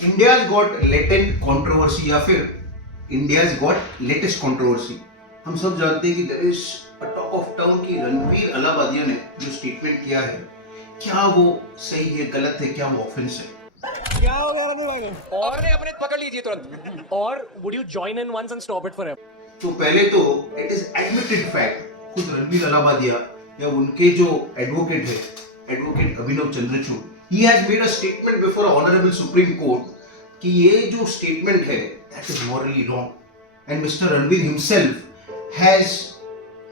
India's got latent controversy या फिर India's got latest controversy. हम सब जानते हैं कि there is a talk of town कि रणवीर अलाहाबादिया ने जो स्टेटमेंट किया है, क्या वो सही है, गलत है, क्या वो ऑफेंस है। क्या हो गया रणवीर भाई को? और अपने पकड़ लीजिए तुरंत। और would you join in once and stop it forever? तो पहले तो इट इज एडमिटेड फैक्ट, खुद रणवीर अलाहाबादिया या उनके जो एडवोकेट है, advocate Abhinav Chandrachud, he has made a statement before honourable Supreme Court कि ये जो स्टेटमेंट है that is morally wrong and mister Ranveer himself has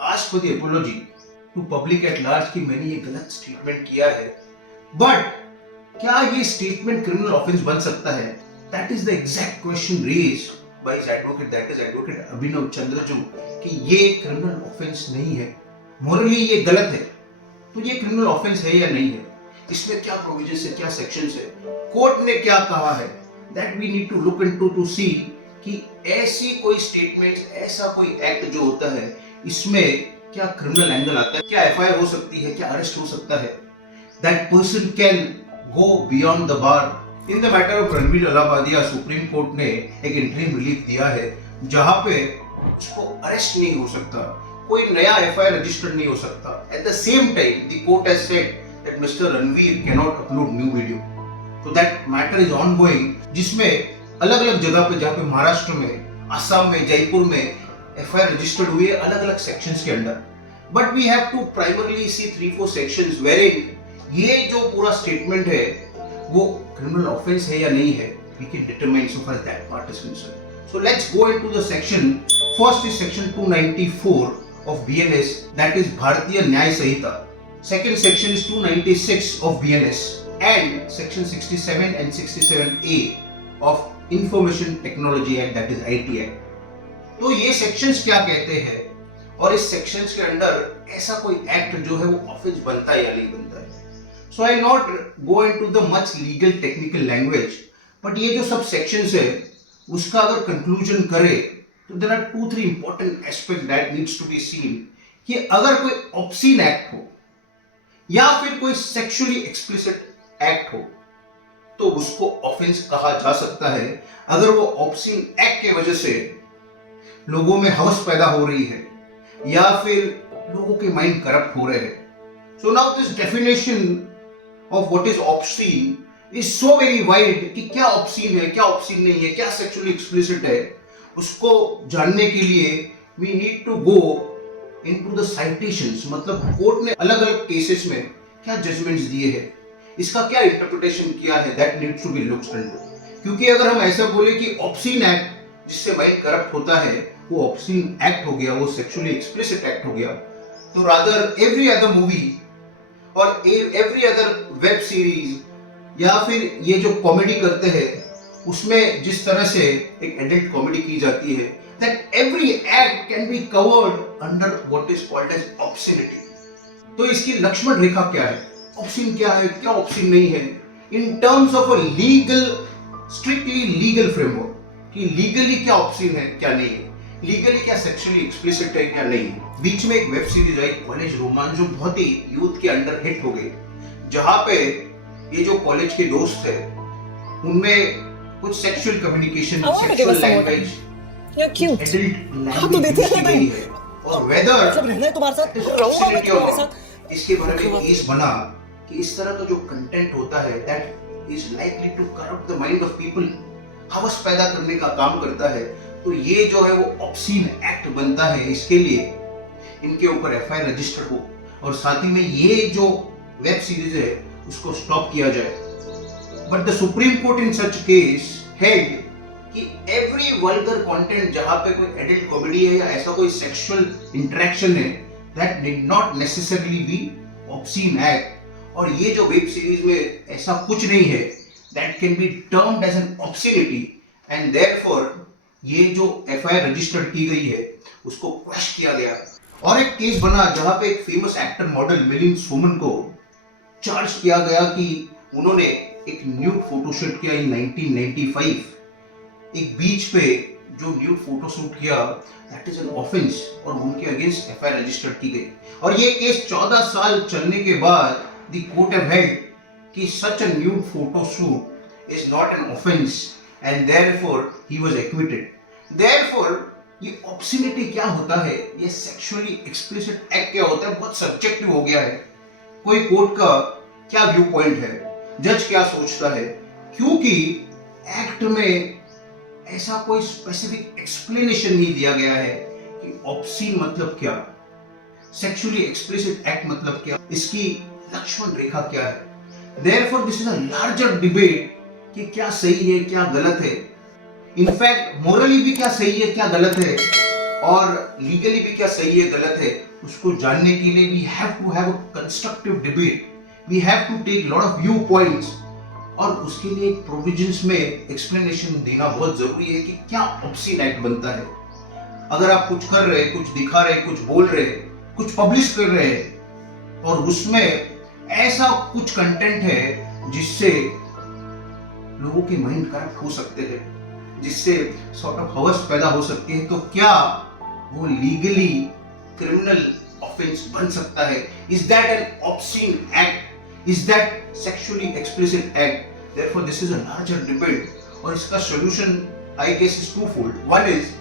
asked for the apology to public at large कि मैंने ये गलत स्टेटमेंट किया है। बट क्या ये स्टेटमेंट क्रिमिनल ऑफेंस बन सकता है? That is the exact question raised by his advocate, that is advocate Abhinav Chandrachud, कि ये क्रिमिनल ऑफेंस नहीं है, मॉरली ये गलत है, तो ये क्रिमिनल ऑफेंस है या नहीं है, इसमें क्या प्रोविजंस है, क्या सेक्शंस है, कोर्ट ने क्या कहा है, that we need to look into to see कि ऐसी कोई स्टेटमेंट्स, ऐसा कोई एक्ट जो होता है इसमें क्या क्रिमिनल एंगल आता है, क्या एफआईआर हो सकती है, क्या अरेस्ट हो सकता है, that person can go beyond the bar. In the matter of Ranveer Allahbadia Supreme Court ने एक इंटरिम रिलीफ दिया है जहां पे उसको अरेस्ट नहीं हो सकता, कोई नया एफआईआर रजिस्टर्ड नहीं हो सकता। At the same time the court has said that mister Ranveer can not upload new video, तो दैट मैटर इज ऑनगोइंग, जिसमें अलग अलग जगह पे, जहां पे महाराष्ट्र में, असम में, जयपुर में एफआईआर रजिस्टर्ड हुई है अलग अलग सेक्शंस के अंडर। But we have to primarily see 3-4 sections wearing ये जो पूरा स्टेटमेंट है वो क्रिमिनल ऑफेंस है या नहीं है, we can determine so far that part is concerned. So let's go into the section. First is section 294 of BNS, that is भारतीय न्याय संहिता। Second section is 296 of BNS and section 67 and 67A of Information Technology Act, that is IT Act। तो ये sections क्या कहते हैं और इस sections के अंदर ऐसा कोई act जो है वो ऑफेंस बनता है या नहीं बनता है। So I not go into the much legal technical language, but ये जो सब sections है उसका अगर conclusion करे तो there are 2-3 important aspects that needs to be seen कि अगर कोई obscene act हो या फिर कोई sexually explicit act हो तो उसको offense कहा जा सकता है अगर वो obscene act के वजह से लोगों में हवस पैदा हो रही है या फिर लोगों के माइंड करप्ट हो रहे हैं। So now this definition of what is obscene is so very wide कि क्या obscene है, क्या obscene नहीं है, क्या sexually explicit है, उसको जानने के लिए we need to go into the citations, मतलब कोर्ट ने अलग अलग केसेस में क्या जजमेंट्स दिए हैं, इसका क्या इंटरप्रिटेशन किया है, that needs to be looked into। क्योंकि अगर हम ऐसा बोले कि ऑब्सीन एक्ट जिससे माइंड करप्ट होता है वो ऑब्सीन एक्ट हो गया, वो सेक्सुअली एक्सप्लिसिट एक्ट हो गया, तो रादर एवरी अदर मूवी और एवरी अदर वेब सीरीज या फिर ये जो कॉमेडी करते हैं उसमें जिस तरह से एक एडल्ट कॉमेडी की जाती है, that every act can be covered under what is called as obscenity। तो इसकी लक्ष्मण रेखा क्या है, ऑब्सीन क्या है, क्या ऑब्सीन नहीं है, in terms of a legal, strictly legal framework, कि लीगली क्या ऑब्सीन है, क्या नहीं है, लीगली क्या सेक्सुअली एक्सप्लिसिट है, क्या नहीं है। बीच में एक वेब सीरीज आई कॉलेज रोमांस जो बहुत ही यूथ के अंडर हिट हो गई, जहां पे ये जो कॉलेज के दोस्त है उनमें कुछ sexual communication, sexual language, You're cute। Adult हाँ, तो देते हैं लैंग्वेज है और वेदर सब रहना है तुम्हारे साथ, रहूंगा मैं तुम्हारे साथ। इसके बारे में केस बना कि इस तरह का जो कंटेंट होता है that is likely to corrupt the mind of people, हवस पैदा करने का काम करता है, तो ये जो है वो ऑब्सीन एक्ट बनता है। इसके लिए इनके ऊपर एफआईआर रजिस्टर्ड हो और साथ ही में ये जो वेब सीरीज है उसको स्टॉप किया जाए। But the supreme court in such case held कि एवरी वल्गर कंटेंट जहां पे कोई एडल्ट कॉमेडी है या ऐसा कोई सेक्सुअल इंटरेक्शन है, that did not necessarily be obscene act, और ये जो वेब सीरीज में ऐसा कुछ नहीं है that can be termed as an obscenity, and therefore ये जो एफआईआर रजिस्टर्ड की गई है उसको क्वैश किया गया। और एक केस बना जहां पे एक famous actor model Milind Soman को चार्ज किया गया कि उन्होंने एक न्यूड फोटोशूट किया इन 1995, एक बीच पे जो न्यूड फोटोशूट किया, दैट इज एन ऑफेंस और उनके अगेंस्ट एफआईआर रजिस्टर्ड की गई। और ये केस 14 साल चलने के बाद द कोर्ट हैव हेल्ड कि such a nude photoshoot is not an offense and therefore he was acquitted. Therefore ये obscenity क्या होता है, ये sexually explicit act क्या होता है, बहुत subjective हो गया है. कोई कोर्ट का क्या व्यू पॉइंट है, जज क्या सोचता है, क्योंकि एक्ट में ऐसा कोई स्पेसिफिक एक्सप्लेनेशन नहीं दिया गया है कि ऑब्सीन मतलब क्या, सेक्सुअली एक्सप्लिसिट एक्ट मतलब क्या, इसकी लक्ष्मण रेखा क्या है. Therefore this is a larger debate कि क्या सही है क्या गलत है. इनफैक्ट मोरली भी क्या सही है क्या गलत है और लीगली भी क्या सही है गलत है, उसको जानने के लिए we have to have a constructive debate, we have to take lot of view points और उसके लिए प्रोविजंस में एक्सप्लेनेशन देना बहुत जरूरी है कि क्या ऑब्सीन एक्ट बनता है. अगर आप कुछ कर रहे, कुछ दिखा रहे, कुछ बोल रहे, कुछ पब्लिश कर रहे हैं और उसमें ऐसा कुछ कंटेंट है जिससे लोगों के माइंड करप्ट हो सकते हैं, जिससे सॉर्ट ऑफ हवस पैदा हो सकती है, तो क्या वो लीगली क्रिमिनल ऑफेंस बन सकता है? Is that an obscene act? Is that sexually explicit act? Therefore, this is a larger debate. और इसका solution, I guess, is twofold. One is,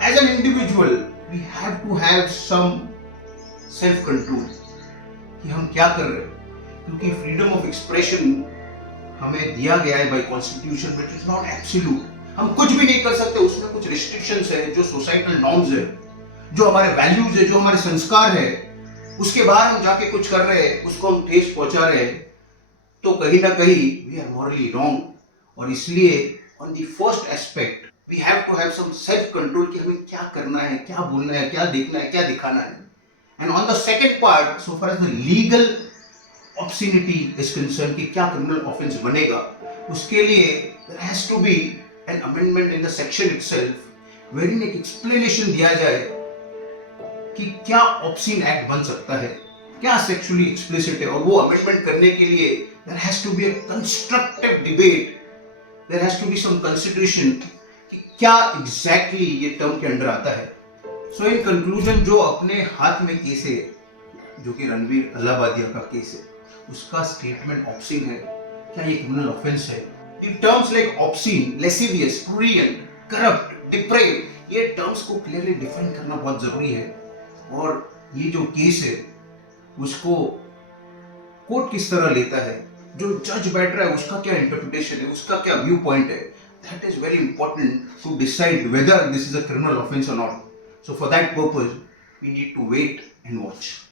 as an individual, we have to have some self-control. कि हम क्या कर रहे हैं? क्योंकि freedom of expression हमें दिया गया है by constitution, but it's not absolute. हम कुछ भी नहीं कर सकते, उसमें कुछ restrictions है, जो societal norms है, जो हमारे values है, जो हमारे संस्कार है, उसके बाद हम जाके कुछ कर रहे हैं, उसको हम ठेस पहुंचा रहे हैं, तो कहीं ना कहीं वी आर मॉरली रॉन्ग. और इसलिए on the first aspect we have to have some self control कि हमें क्या करना है, क्या बोलना है, क्या देखना है, क्या दिखाना है. And on the second part, so far as the legal obscenity is concern कि क्या क्रिमिनल ऑफेंस बनेगा, उसके लिए there has to be an amendment in the section itself wherein एक एक्सप्लेनेशन दिया जाए कि क्या ऑब्सीन एक्ट बन सकता है, क्या सेक्सुअली एक्सप्लिसिट है. और वो अमेंडमेंट करने के लिए there has to be a constructive debate, there has to be some consideration कि क्या एग्जैक्टली ये टर्म के अंडर आता है. सो इन कंक्लूजन, जो अपने हाथ में केस है, जो कि रणवीर अल्लाबादिया का केस है, उसका स्टेटमेंट ऑब्सीन है, क्या ये क्रिमिनल ऑफेंस है. In terms like obscene, lascivious, prurient, corrupt, deprave, ये टर्म्स को क्लियरली डिफाइन करना बहुत जरूरी है. और ये जो केस है उसको कोर्ट किस तरह लेता है, जो जज बैठ रहा है उसका क्या इंटरप्रिटेशन है, उसका क्या व्यू पॉइंट है, that is very important to decide whether this is a criminal offence और not. So for that purpose we need to wait and watch.